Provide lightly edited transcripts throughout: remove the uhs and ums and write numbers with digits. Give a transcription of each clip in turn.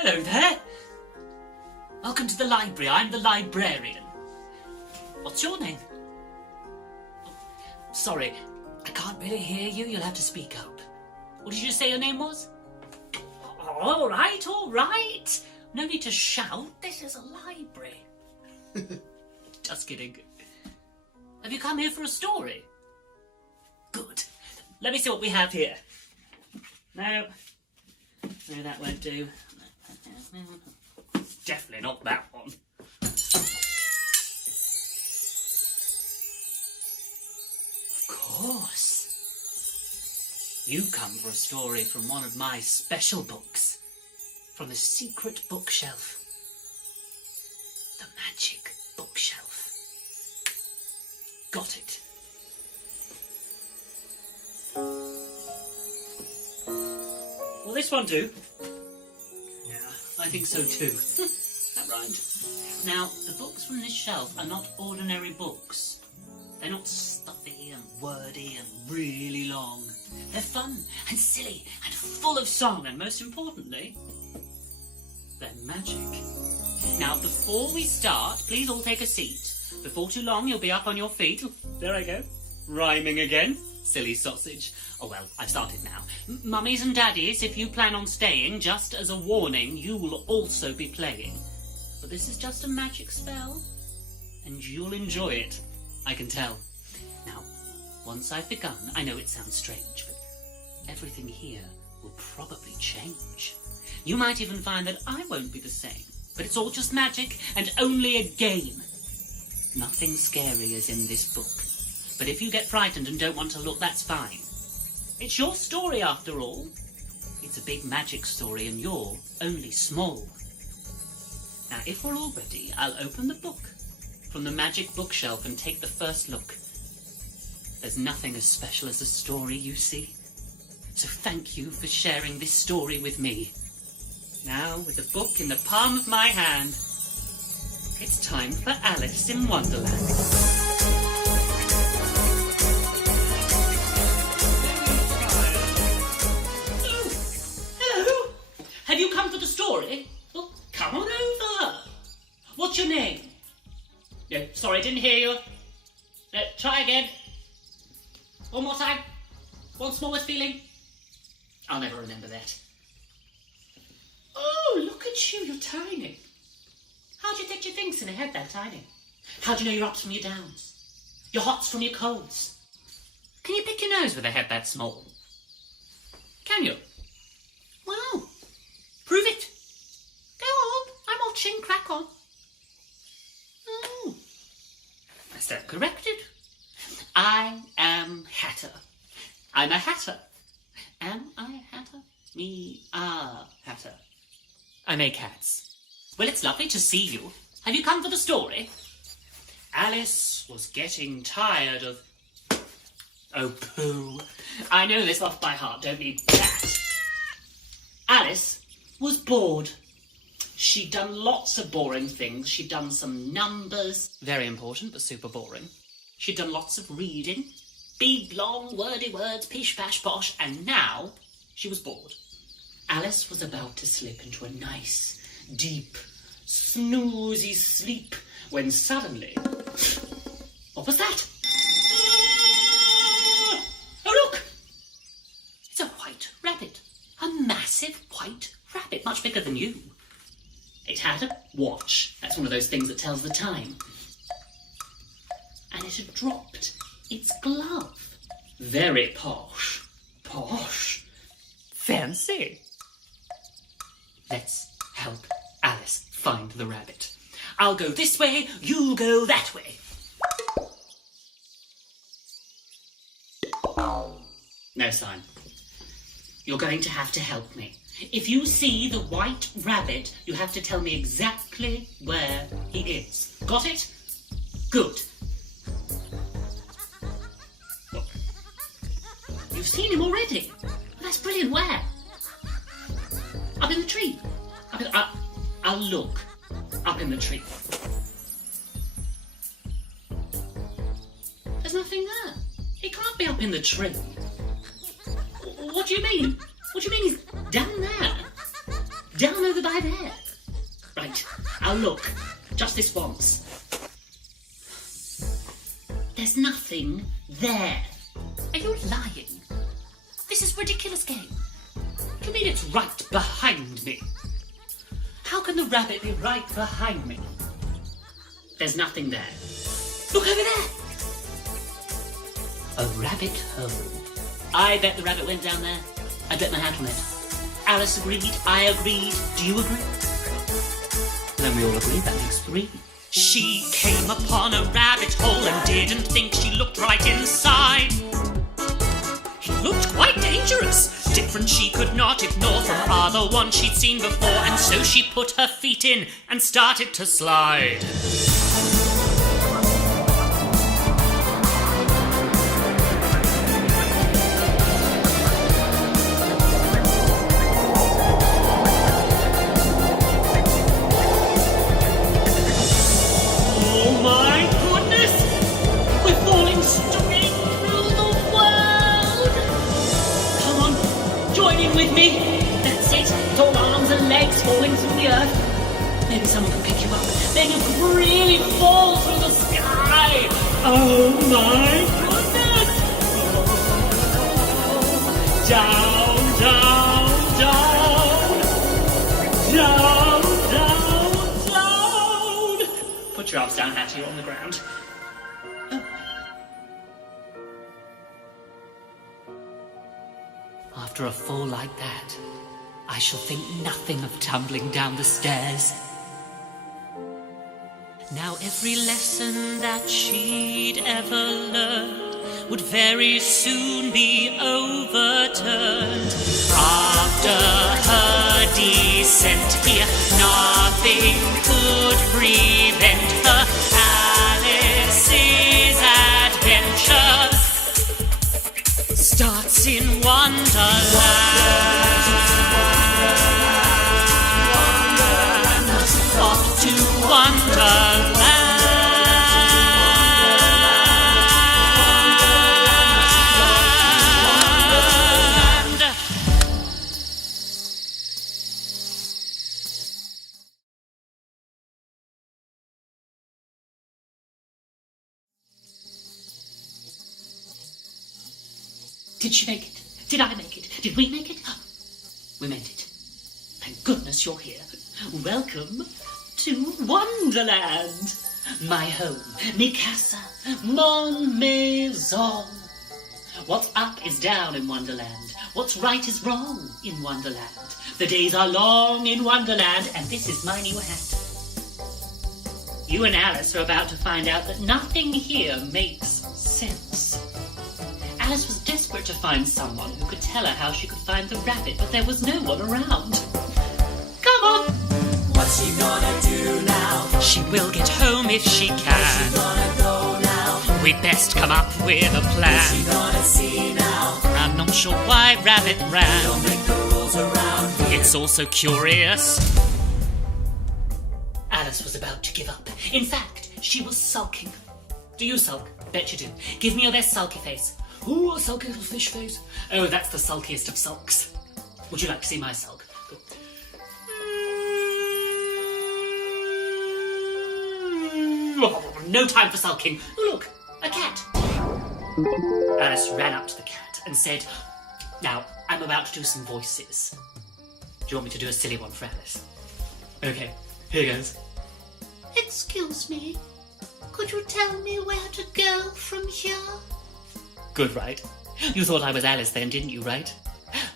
Hello there. Welcome to the library. I'm the librarian. What's your name? Oh, sorry, I can't really hear you. You'll have to speak up. What did you say your name was? All right, all right. No need to shout. This is a library. Just kidding. Have you come here for a story? Good. Let me see what we have here. No, that won't do. Definitely not that one. Of course. You come for a story from one of my special books. From the secret bookshelf. The magic bookshelf. Got it. Will this one do? Yeah, I think so too. That rhymed. Now, the books from this shelf are not ordinary books. They're not stuffy and wordy and really long. They're fun and silly and full of song, and most importantly, they're magic. Now, before we start, please all take a seat. Before too long, you'll be up on your feet. There I go. Rhyming again. Silly sausage. Oh well, I've started now. Mummies and daddies, if you plan on staying, just as a warning, you will also be playing. But this is just a magic spell, and you'll enjoy it. I can tell. Now, once I've begun, I know it sounds strange, but everything here will probably change. You might even find that I won't be the same, but it's all just magic and only a game. Nothing scary is in this book, but if you get frightened and don't want to look, that's fine. It's your story after all. It's a big magic story and you're only small. Now, if we're all ready, I'll open the book from the magic bookshelf and take the first look. There's nothing as special as a story, you see. So thank you for sharing this story with me. Now, with the book in the palm of my hand, it's time for Alice in Wonderland. Hello. Have you come for the story? Well, come on over. What's your name? No, sorry, didn't hear you. Try again. One more time. Once more with feeling. I'll never remember that. Oh, look at you, you're tiny. How do you fit your things in a head that tiny? How do you know your ups from your downs? Your hots from your colds? Can you pick your nose with a head that small? Can you? Wow. Prove it. Go on, I'm watching, crack on. Oh. I stand corrected. I am Hatter. I'm a hatter. Am I Hatter? Me are Hatter. I make hats. Well, it's lovely to see you. Have you come for the story? Alice was getting tired of... Oh, pooh. I know this off by heart, don't need that. Alice was bored. She'd done lots of boring things. She'd done some numbers. Very important, but super boring. She'd done lots of reading. Big, long, wordy words, pish, pash, posh. And now she was bored. Alice was about to slip into a nice, deep, snoozy sleep when suddenly... What was that? Oh, look! It's a white rabbit. A massive white rabbit, much bigger than you. It had a watch. That's one of those things that tells the time. And it had dropped its glove. Very posh. Posh. Fancy. Let's help Alice find the rabbit. I'll go this way, you go that way. No sign. You're going to have to help me. If you see the white rabbit, you have to tell me exactly where he is. Got it? Good. Look. You've seen him already. That's brilliant. Where? Up in the tree. I'll look. Up in the tree. There's nothing there. He can't be up in the tree. What do you mean? What do you mean he's down there? Down over by there? Now look, just this once. There's nothing there. Are you lying? This is a ridiculous game. You mean it's right behind me? How can the rabbit be right behind me? There's nothing there. Look over there! A rabbit hole. I bet the rabbit went down there. I bet my hat on it. Alice agreed, I agreed. Do you agree? Then we all agree, that makes 3. She came upon a rabbit hole and didn't think she looked right inside. He looked quite dangerous. Different she could not ignore from other ones she'd seen before, and so she put her feet in and started to slide. Oh my goodness! We're falling straight through the world! Come on, join in with me. That's it. With all arms and legs falling through the earth. Maybe someone can pick you up. Then you can really fall through the sky. Oh my goodness! Down, down, down. Down, down, down. Put your arms down, Hattie, on the ground. Oh. After a fall like that, I shall think nothing of tumbling down the stairs. Now every lesson that she'd ever learned would very soon be overturned. After her descent here, nothing could prevent her. Alice's adventure starts in Wonderland. Off to Wonderland. Did she make it? Did I make it? Did we make it? We made it. Thank goodness you're here. Welcome to Wonderland. My home, mi casa, mon maison. What's up is down in Wonderland. What's right is wrong in Wonderland. The days are long in Wonderland, and this is my new hat. You and Alice are about to find out that nothing here makes sense. Alice was desperate to find someone who could tell her how she could find the rabbit, but there was no one around. Come on! What's she gonna do now? She will get home if she Where's she can. gonna go now? We'd best come up with a What's she plan. gonna see now? I'm not sure why Rabbit Don't ran. make the rules around here. It's also curious. Alice was about to give up. In fact, she was sulking. Do you sulk? Bet you do. Give me your best sulky face. Ooh, a sulky little fish face. Oh, that's the sulkiest of sulks. Would you like to see my sulk? Oh, no time for sulking. Oh, look, a cat. Alice ran up to the cat and said, "Now, I'm about to do some voices. Do you want me to do a silly one for Alice?" Okay, here goes. Excuse me, could you tell me where to go from here? Good, right? You thought I was Alice then, didn't you, right?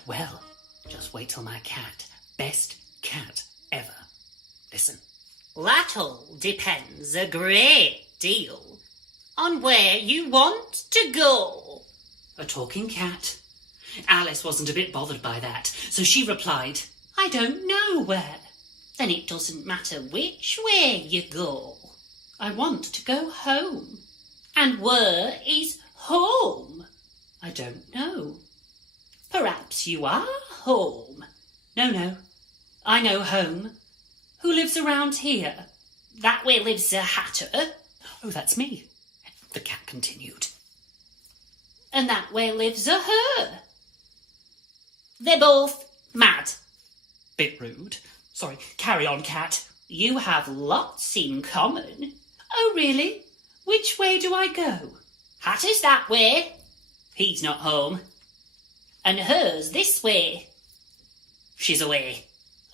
Well, just wait till my cat. Best cat ever. Listen. That all depends a great deal on where you want to go. A talking cat. Alice wasn't a bit bothered by that, so she replied, I don't know where. Then it doesn't matter which way you go. I want to go home. And where is home? I don't know. Perhaps you are home. No, I know home. Who lives around here? That way lives a hatter. Oh, that's me, the cat continued. And that way lives a her. They're both mad. Bit rude. Sorry, carry on, cat. You have lots in common. Oh, really? Which way do I go? Hatter's that way. He's not home. And hers this way. She's away.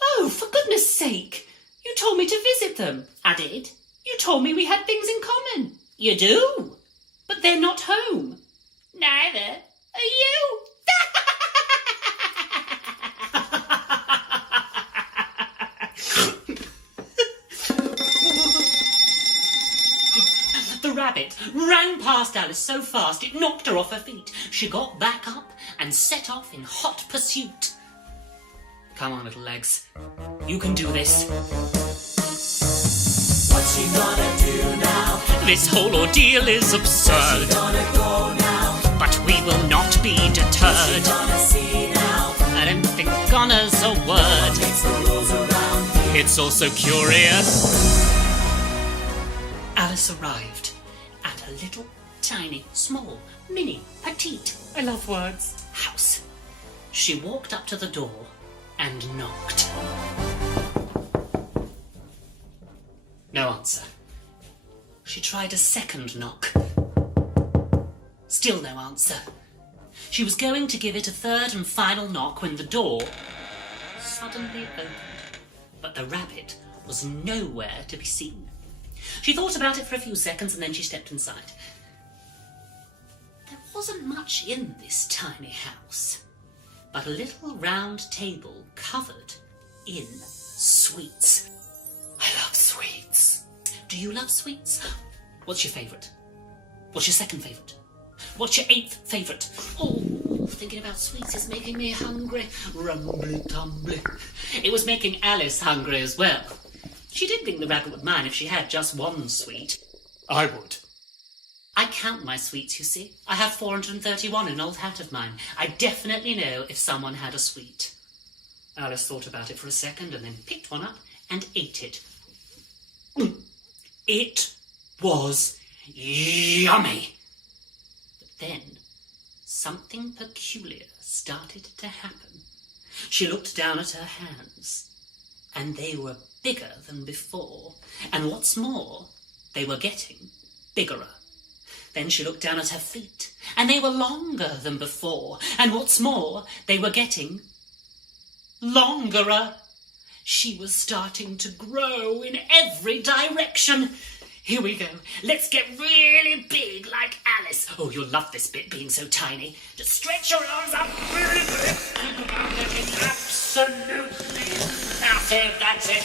Oh, for goodness sake. You told me to visit them. I did. You told me we had things in common. You do. But they're not home. Neither are you. The rabbit ran past Alice so fast it knocked her off her feet. She got back up and set off in hot pursuit. Come on, little legs. You can do this. What's she gonna do now? This whole ordeal is absurd. Where's she gonna go now? But we will not be deterred. What's she gonna see now? I don't think honor's a word. Makes the rules around here. It's all so curious. Alice arrived at a little, tiny, small, mini, petite, I love words, house. She walked up to the door and knocked. No answer. She tried a second knock. Still no answer. She was going to give it a third and final knock when the door suddenly opened. But the rabbit was nowhere to be seen. She thought about it for a few seconds and then she stepped inside. There wasn't much in this tiny house, but a little round table covered in sweets. I love sweets. Do you love sweets? What's your favourite? What's your second favourite? What's your 8th favourite? Oh, thinking about sweets is making me hungry. Rumbly-tumbly. It was making Alice hungry as well. She did think the rabbit would mind if she had just one sweet. I would. I count my sweets, you see. I have 431 in an old hat of mine. I definitely know if someone had a sweet. Alice thought about it for a second and then picked one up and ate it. It was yummy. But then something peculiar started to happen. She looked down at her hands, and they were bigger than before. And what's more, they were getting bigger. Then she looked down at her feet, and they were longer than before. And what's more, they were getting longer. She was starting to grow in every direction. Here we go. Let's get really big like Alice. Oh, you'll love this bit, being so tiny. Just stretch your arms up really big. Absolutely. That's it.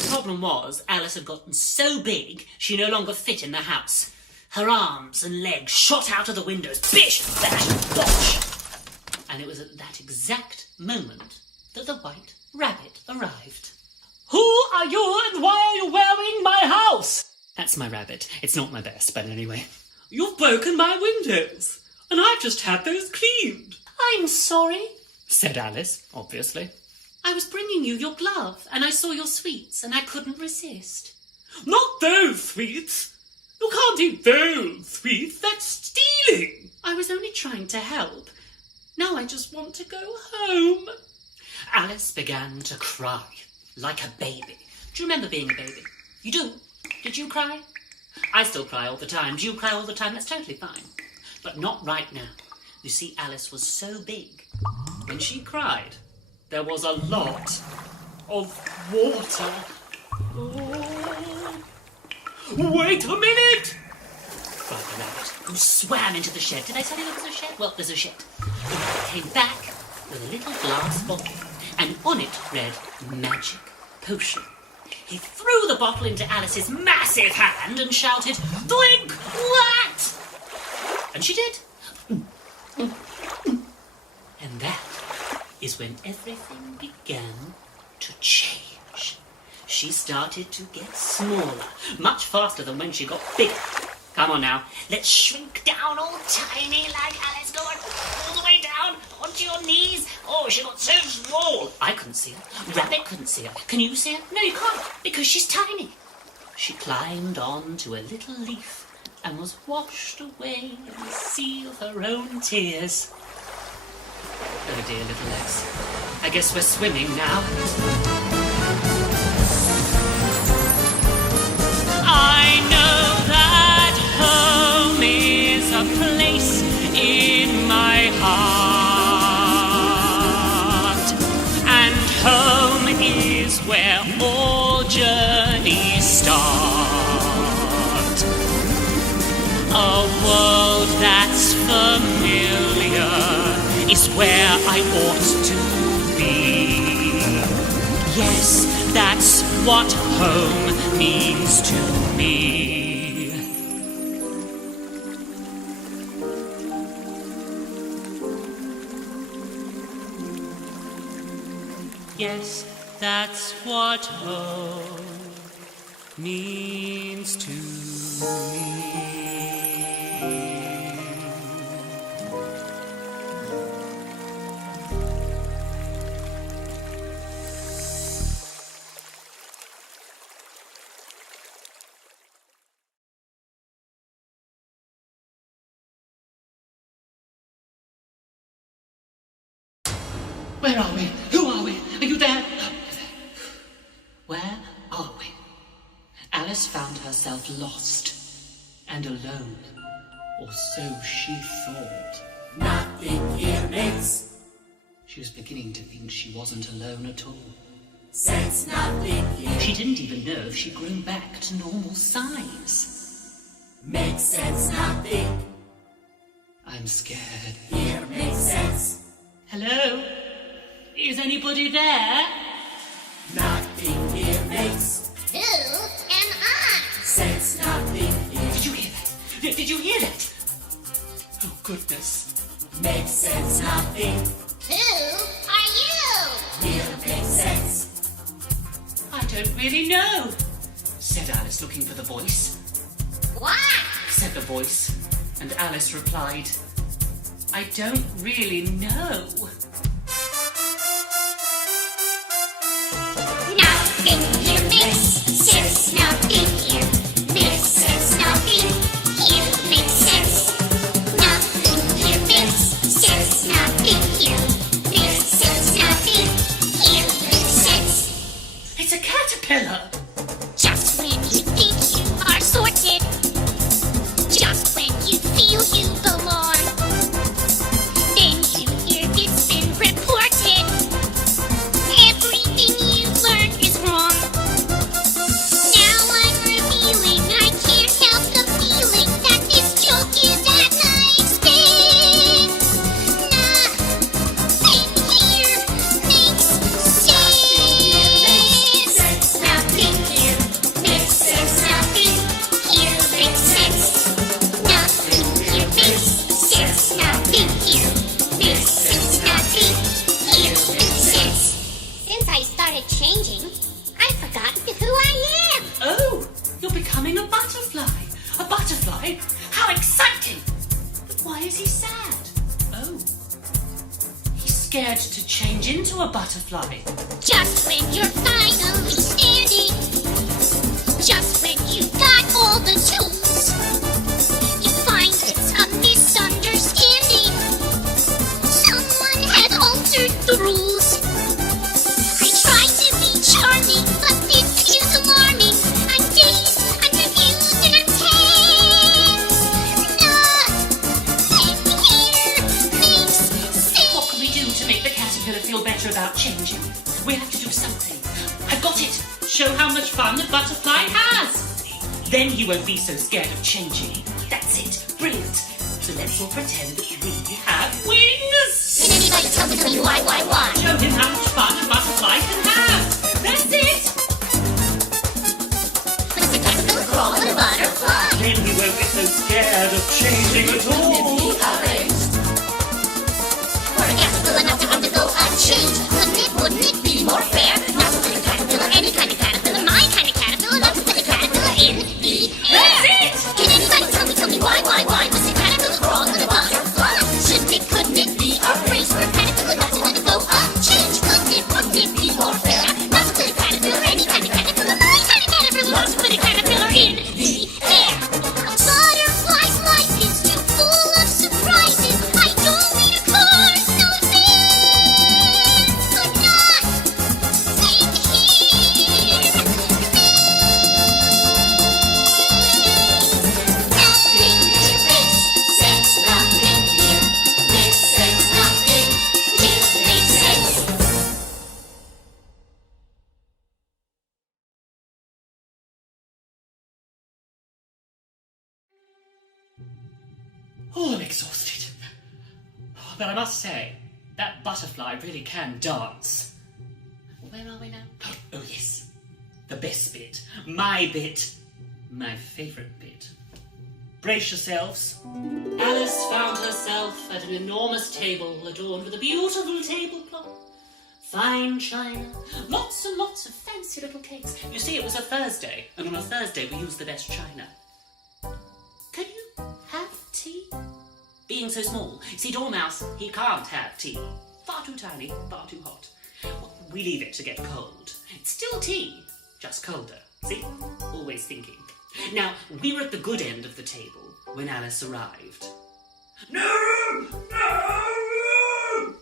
The problem was, Alice had gotten so big, she no longer fit in the house. Her arms and legs shot out of the windows. Bish! Bash! Bosh! And it was at that exact moment that the White Rabbit arrived. Who are you and why are you wearing my house? That's my rabbit. It's not my best, but anyway. You've broken my windows, and I've just had those cleaned. I'm sorry, said Alice, obviously. I was bringing you your glove, and I saw your sweets, and I couldn't resist. Not those sweets! You can't eat those sweets, that's stealing! I was only trying to help. Now I just want to go home. Alice began to cry, like a baby. Do you remember being a baby? You do? Did you cry? I still cry all the time. Do you cry all the time? That's totally fine. But not right now. You see, Alice was so big. When she cried, there was a lot of water. Oh. Wait a minute! Cried the rabbit, who swam into the shed. Did I tell you there was a shed? Well, there's a shed. He came back with a little glass bottle, and on it read Magic Potion. He threw the bottle into Alice's massive hand and shouted, "Drink that!" And she did. And that is when everything began to change. She started to get smaller, much faster than when she got bigger. Come on now, let's shrink down all tiny like Alice. Go on, all the way down onto your knees. Oh, she got so small. I couldn't see her. Rabbit couldn't see her. Can you see her? No, you can't, because she's tiny. She climbed on to a little leaf and was washed away in the sea of her own tears. Oh dear, little legs. I guess we're swimming now. I know that home is a place in my heart, and home is where all journeys start. A world that's familiar is where I ought to be. Yes, that's what home means to me. Yes, that's what home means to me. Where are we? Who are we? Are you there? Where are we? Alice found herself lost and alone, or so she thought. Nothing here makes She was beginning to think she wasn't alone at all. sense. Nothing here She didn't even know if she'd grown back to normal size. makes sense. Nothing I'm scared. here makes sense. Hello? Is anybody there? Nothing here makes Who am I? sense. Nothing here Did you hear that? Did you hear that? Oh, goodness. makes sense. Nothing Who are you? here makes sense. I don't really know, said Alice, looking for the voice. What? Said the voice, and Alice replied, I don't really know. Nothing here makes sense. Nothing here makes sense. Nothing here makes sense. Nothing here makes sense. Nothing here makes sense. Nothing here makes sense. It's a caterpillar. Just when you think you are sorted, just when you feel you belong, then you hear it's been reported. Everything you learned is wrong. Now I'm revealing I can't help the feeling that this joke is at my expense. Nothing here makes sense. Nothing here makes sense. Nothing here makes sense. Nothing here makes sense. Nothing here makes sense. Nothing here makes sense. Since I started changing, I've forgotten who I am. Oh, you're becoming a butterfly. A butterfly? How exciting! But why is he sad? Oh, he's scared to change into a butterfly. Just when you're finally standing, just when you got all the tools, you find it's a misunderstanding. Someone had altered the rules. I tried to be charming, but this is alarming. I'm dazed, I'm confused, and I'm tense. Nothing here makes sense. What can we do to make the caterpillar feel better about changing? We have to do something. I've got it. Show how much fun the butterfly has. Then he won't be so scared of changing. That's it. Brilliant. So let's all pretend that we have wings. Can anybody tell me why? Show him how much fun a butterfly can have. That's it. Like the caterpillar crawl and a butterfly. Then he won't be so scared of changing at all. For a caterpillar not to undergo a change, wouldn't it be more fair? Not to put a caterpillar, any kind of caterpillar, my kind of caterpillar, not to put a caterpillar in the air. That's it. Can anybody tell me why? Was the caterpillar crawl and a butterfly? Couldn't it be a race for a caterpillar not to undergo a change? Wouldn't it be more fair? Not to put a caterpillar, any kind of caterpillar, my kind of caterpillar, not to put a caterpillar in the air. Oh, I'm exhausted. But I must say, that butterfly really can dance. Where are we now? Oh, yes. The best bit. My bit. My favourite bit. Brace yourselves. Alice found herself at an enormous table adorned with a beautiful tablecloth. Fine china, lots and lots of fancy little cakes. You see, it was a Thursday, and on a Thursday we use the best china. Can you have tea? Being so small. See, Dormouse, he can't have tea. Far too tiny, far too hot. Well, we leave it to get cold. It's still tea, just colder. See? Always thinking. Now, we were at the good end of the table when Alice arrived. No! No!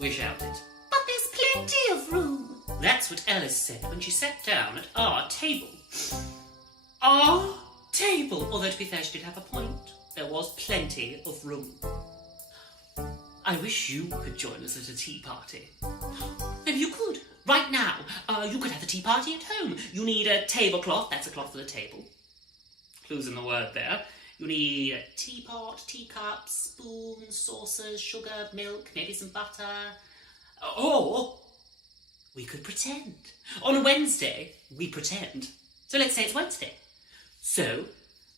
We shouted. But there's plenty of room. That's what Alice said when she sat down at our table. Our table. Although, to be fair, she did have a point. There was plenty of room. I wish you could join us at a tea party. Maybe you could. Right now, you could have a tea party at home. You need a tablecloth. That's a cloth for the table. Clues in the word there. You need a teapot, teacups, spoons, saucers, sugar, milk, maybe some butter. Or we could pretend. On a Wednesday, we pretend. So let's say it's Wednesday. So,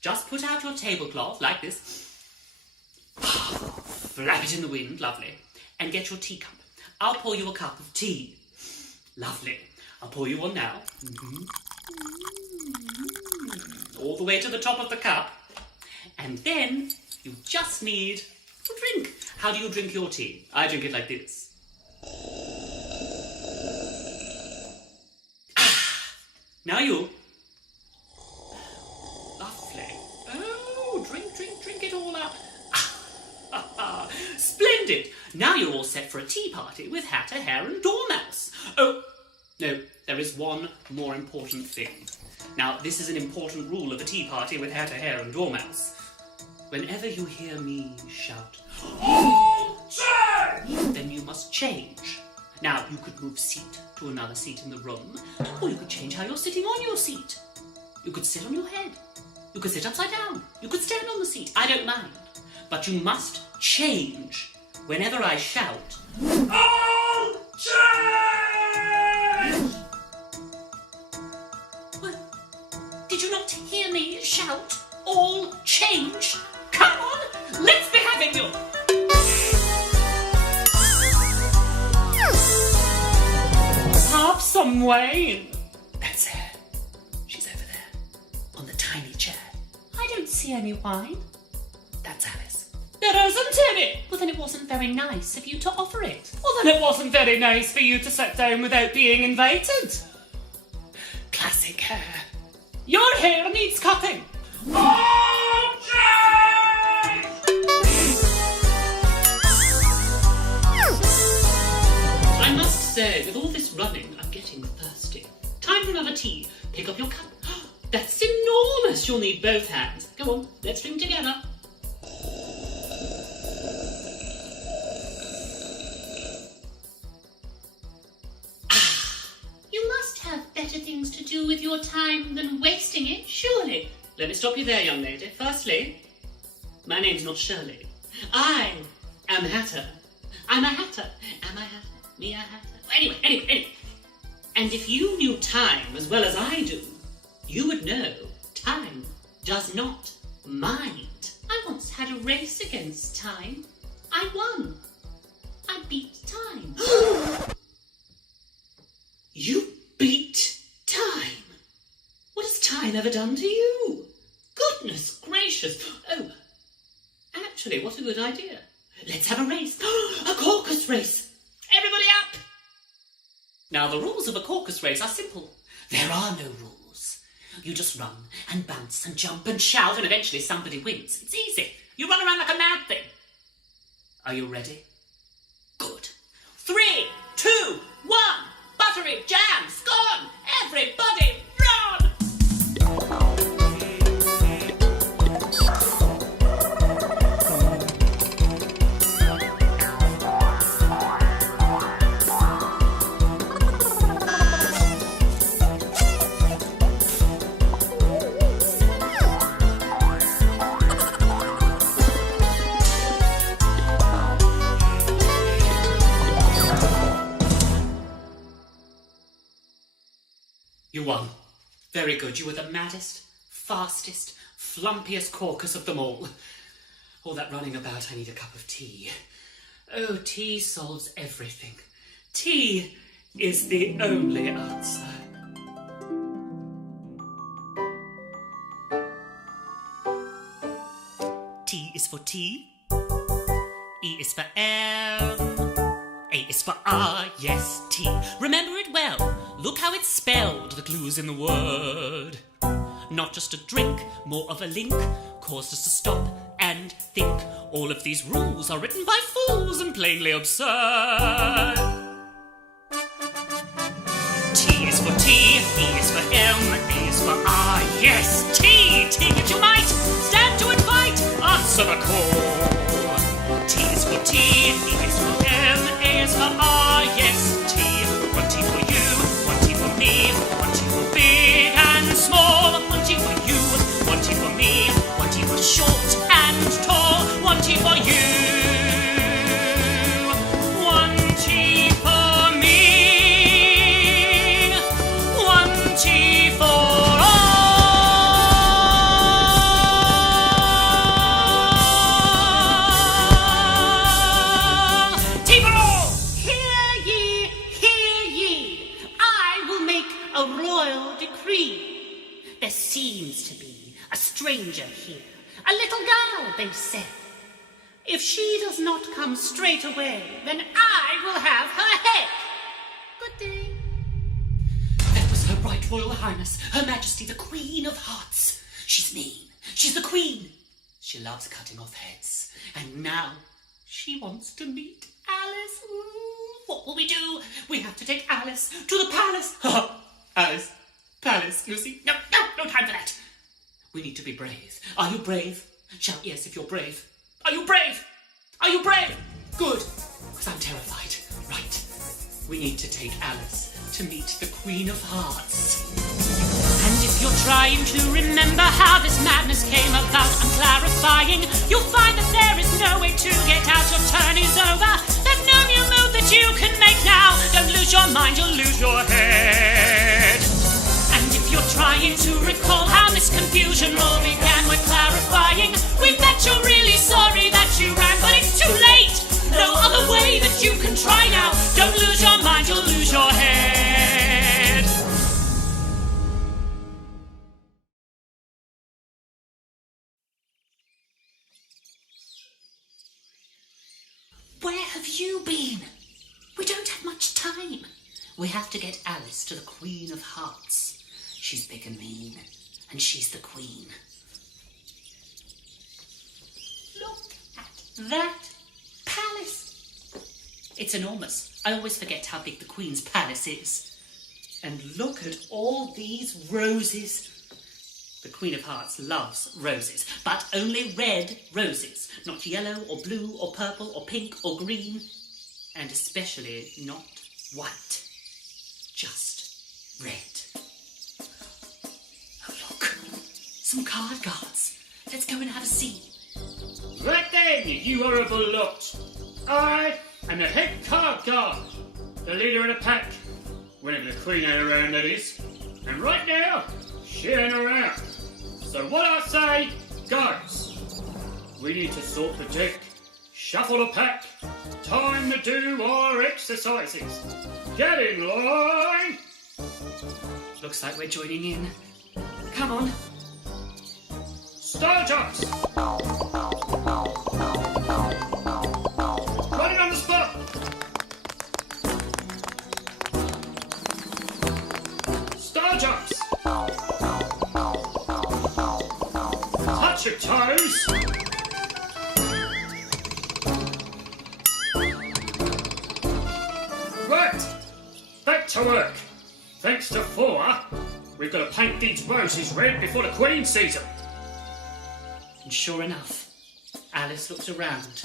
just put out your tablecloth like this. Flap it in the wind, lovely. And get your teacup. I'll pour you a cup of tea. Lovely. I'll pour you one now. All the way to the top of the cup. And then you just need to drink. How do you drink your tea? I drink it like this. Now you. Lovely. Oh, drink it all up. Splendid. Now you're all set for a tea party with Hatter, Hare and Dormouse. Oh, no, there is one more important thing. Now, this is an important rule of a tea party with Hatter, Hare and Dormouse. Whenever you hear me shout, then you must change. Now, you could move seat to another seat in the room, or you could change how you're sitting on your seat. You could sit on your head. You could sit upside down. You could stand on the seat. I don't mind. But you must change whenever I shout, all change! Well, did you not hear me shout, all change? Come on, let's be having you! Have some wine. That's her. She's over there, on the tiny chair. I don't see any wine. That's Alice. There isn't any. Well, then it wasn't very nice of you to offer it. Well, then it wasn't very nice for you to sit down without being invited. Classic hair. Your hair needs cutting. Oh, change! I must say, with all this running, I'm getting thirsty. Time for another tea. Pick up your cup. That's enormous. You'll need both hands. Go on, let's drink together. Better things to do with your time than wasting it, surely. Let me stop you there, young lady. Firstly, my name's not Shirley. I am Hatter. I'm a hatter. Am I hatter? Me a hatter? Anyway. And if you knew time as well as I do, you would know time does not mind. I once had a race against time. I won. I beat time. You beat time? What has time ever done to you? Goodness gracious. Oh, actually, what a good idea. Let's have a race. A caucus race. Everybody up. Now, the rules of a caucus race are simple. There are no rules. You just run and bounce and jump and shout and eventually somebody wins. It's easy. You run around like a mad thing. Are you ready? Good. 3, 2, 1. Buttery jam, scone, everybody run! You won. Very good. You were the maddest, fastest, flumpiest caucus of them all. All that running about, I need a cup of tea. Oh, tea solves everything. Tea is the only answer. T is for tea. E is for elm. A is for R, yes, T. Remember it well. Look how it's spelled, the clues in the word. Not just a drink, more of a link, caused us to stop and think. All of these rules are written by fools and plainly absurd. T is for T, E is for M, A is for R, yes, T. T gives you might, stand to and fight, answer the call. T is for T, E is for M, A is for R, yes, T. One T for you, one T for me, one T for big and small. One T for you, one T for me, one T for short and tall. One T for you, one T for me, one T for all. T for all! Hear ye, hear ye. I will make a royal decree. There seems to be a stranger here, a little girl, they say. If she does not come straight away, then I will have her head. Good day. That was Her Right Royal Highness, Her Majesty the Queen of Hearts. She's mean. She's the Queen. She loves cutting off heads. And now she wants to meet Alice. Ooh, what will we do? We have to take Alice to the palace. Alice. Palace, Lucy. No time for that. We need to be brave. Are you brave? Shout yes if you're brave. Are you brave? Are you brave? Good, because I'm terrified. Right. We need to take Alice to meet the Queen of Hearts. And if you're trying to remember how this madness came about, I'm clarifying. You'll find that there is no way to get out. Your turn is over. There's no new move that you can make now. Don't lose your mind, you'll lose your head. And if you're trying to recall how this confusion all began, we're clarifying. We bet you're really sorry that you ran, but it's too late. No other way that you can try now. Don't lose your mind, you'll lose your head. Where have you been? We don't have much time. We have to get Alice to the Queen of Hearts. She's big and mean, and she's the Queen. Look at that palace. It's enormous. I always forget how big the Queen's palace is. And look at all these roses. The Queen of Hearts loves roses, but only red roses, not yellow or blue or purple or pink or green, and especially not white. Just red. Oh, look. Some card guards. Let's go and have a see. Right then, you horrible lot. I am the head card guard, the leader of the pack. Whenever the Queen ain't around, that is. And right now, she ain't around. So what I say goes. We need to sort the deck, shuffle the pack, time to do our exercises. Get in line. Looks like we're joining in. Come on. Star jumps. Running on the spot. Star jumps. Touch your toes. Right. Back to work. Thanks to Flora, we've got to paint these roses red before the Queen sees them. And sure enough, Alice looked around,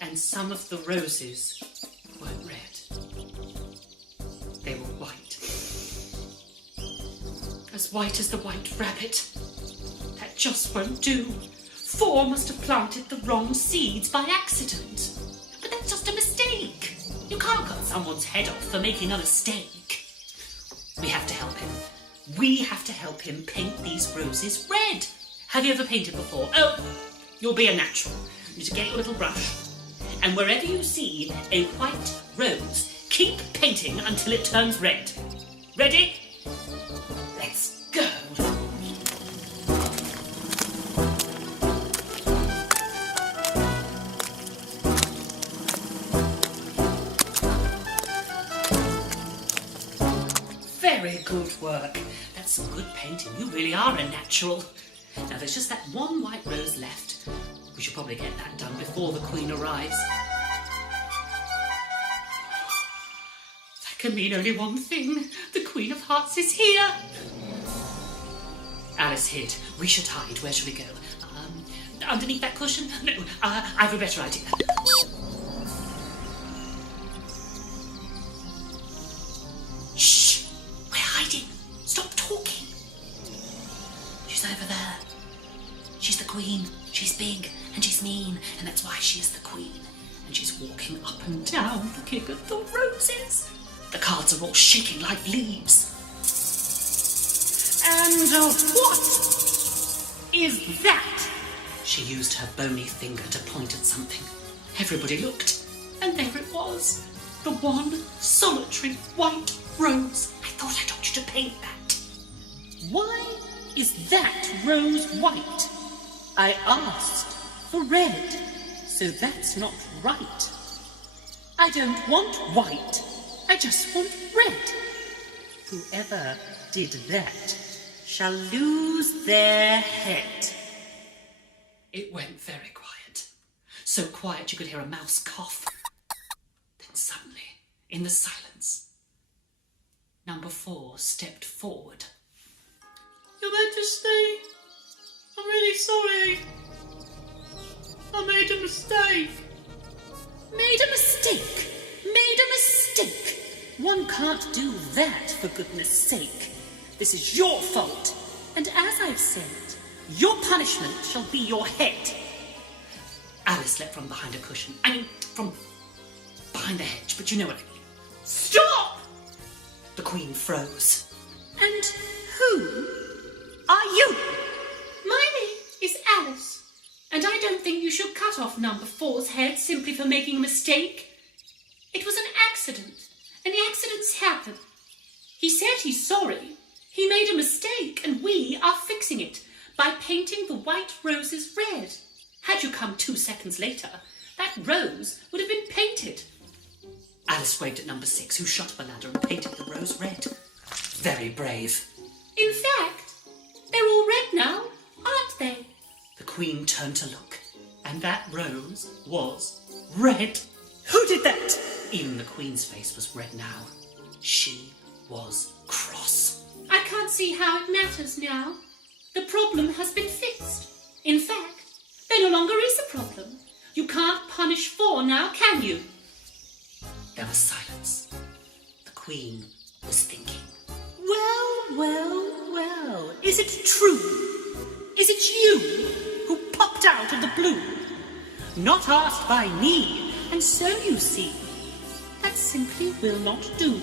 and some of the roses weren't red. They were white. As white as the white rabbit. That just won't do. Four must have planted the wrong seeds by accident. But that's just a mistake. You can't cut someone's head off for making a mistake. We have to help him. We have to help him paint these roses red. Have you ever painted before? Oh, you'll be a natural. You need to get your little brush, and wherever you see a white rose, keep painting until it turns red. Ready? Let's go. Very good work. That's some good painting. You really are a natural. Now there's just that one white rose left. We should probably get that done before the Queen arrives. That can mean only one thing. The Queen of Hearts is here. Alice hid. We should hide. Where should we go? Underneath that cushion? No, I have a better idea. Shh! We're hiding. Stop talking. She's over there. She's the Queen. She's big and she's mean, and that's why she is the Queen. And she's walking up and down looking at the roses. The cards are all shaking like leaves. And what is that? She used her bony finger to point at something. Everybody looked, and there it was. The one solitary white rose. I thought I told you to paint that. Why is that rose white? I asked for red, so that's not right. I don't want white, I just want red. Whoever did that shall lose their head. It went very quiet. So quiet you could hear a mouse cough. Then suddenly, in the silence, Number 4 stepped forward. Your Majesty, I'm really sorry. I made a mistake. Made a mistake? Made a mistake? One can't do that, for goodness sake. This is your fault. And as I've said, your punishment shall be your head. Alice leapt from behind a cushion. I mean, from behind the hedge, but you know what I mean. Stop! The Queen froze. And who are you? My name is Alice, and I don't think you should cut off Number 4's head simply for making a mistake. It was an accident, and the accidents happen. He said he's sorry. He made a mistake, and we are fixing it by painting the white roses red. Had you come 2 seconds later, that rose would have been painted. Alice waved at Number 6, who shot up a ladder and painted the rose red. Very brave. In fact, they're all red now, aren't they? The Queen turned to look, and that rose was red. Who did that? Even the Queen's face was red now. She was cross. I can't see how it matters now. The problem has been fixed. In fact, there no longer is a problem. You can't punish 4 now, can you? There was silence. The Queen was thinking. Well, well, well. Is it true? Is it you who popped out of the blue? Not asked by me, and so you see, that simply will not do.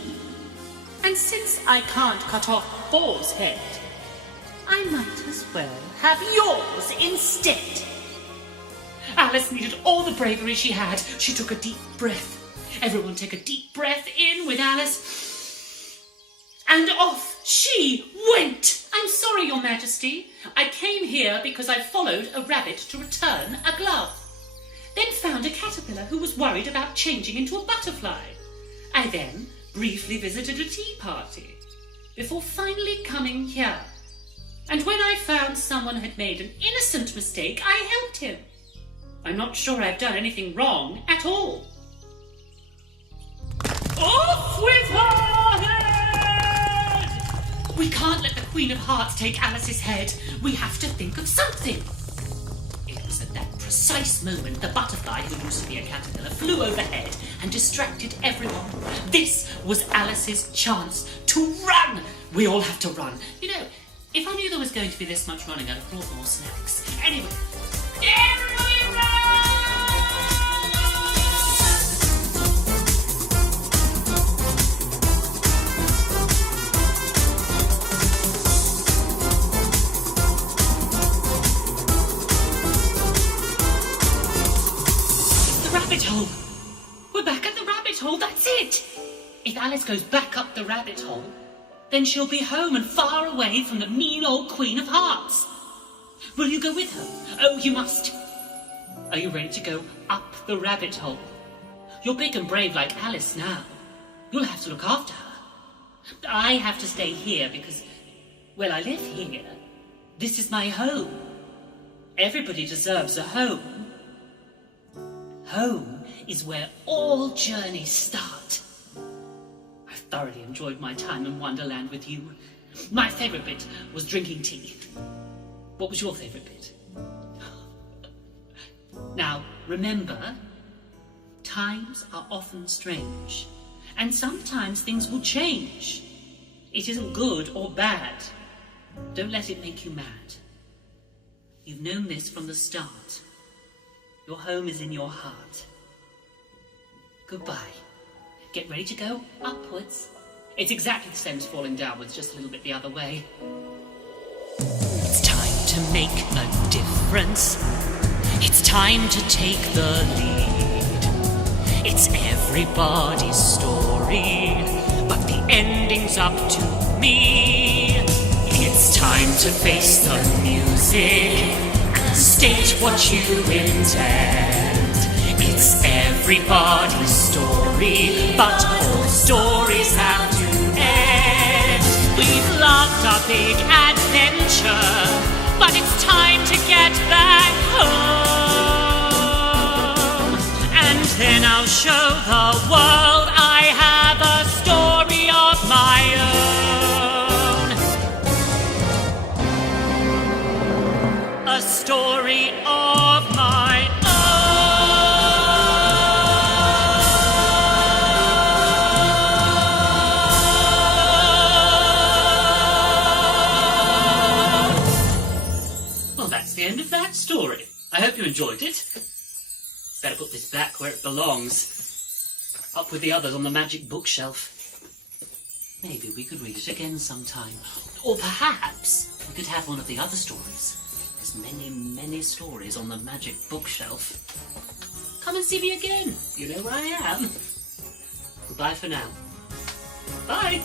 And since I can't cut off 4's head, I might as well have yours instead. Alice needed all the bravery she had. She took a deep breath. Everyone take a deep breath in with Alice. And off she went. I'm sorry, Your Majesty. I came here because I followed a rabbit to return a glove. Then found a caterpillar who was worried about changing into a butterfly. I then briefly visited a tea party before finally coming here. And when I found someone had made an innocent mistake, I helped him. I'm not sure I've done anything wrong at all. Off with her head! We can't let the Queen of Hearts take Alice's head. We have to think of something. It was at that precise moment the butterfly, who used to be a caterpillar, flew overhead and distracted everyone. This was Alice's chance to run. We all have to run. You know, if I knew there was going to be this much running, I'd have brought more snacks. Anyway, everybody run! rabbit hole! We're back at the rabbit hole, that's it! If Alice goes back up the rabbit hole, then she'll be home and far away from the mean old Queen of Hearts. Will you go with her? Oh, you must. Are you ready to go up the rabbit hole? You're big and brave like Alice now. You'll have to look after her. I have to stay here because, well, I live here. This is my home. Everybody deserves a home. Home is where all journeys start. I've thoroughly enjoyed my time in Wonderland with you. My favourite bit was drinking tea. What was your favourite bit? Now, remember, times are often strange, and sometimes things will change. It isn't good or bad. Don't let it make you mad. You've known this from the start. Your home is in your heart. Goodbye. Get ready to go upwards. It's exactly the same as falling downwards, just a little bit the other way. It's time to make a difference. It's time to take the lead. It's everybody's story, but the ending's up to me. It's time to face the music and state what you intend. It's everybody's story, but all stories have to end. We've loved our big adventure, but it's time to get back home. And then I'll show the world I have a story of my own. A story of my own. Well, that's the end of that story. I hope you enjoyed it. Better put this back where it belongs. Up with the others on the magic bookshelf. Maybe we could read it again sometime. Or perhaps we could have one of the other stories. There's many, many stories on the magic bookshelf. Come and see me again. You know where I am. Goodbye for now. Bye.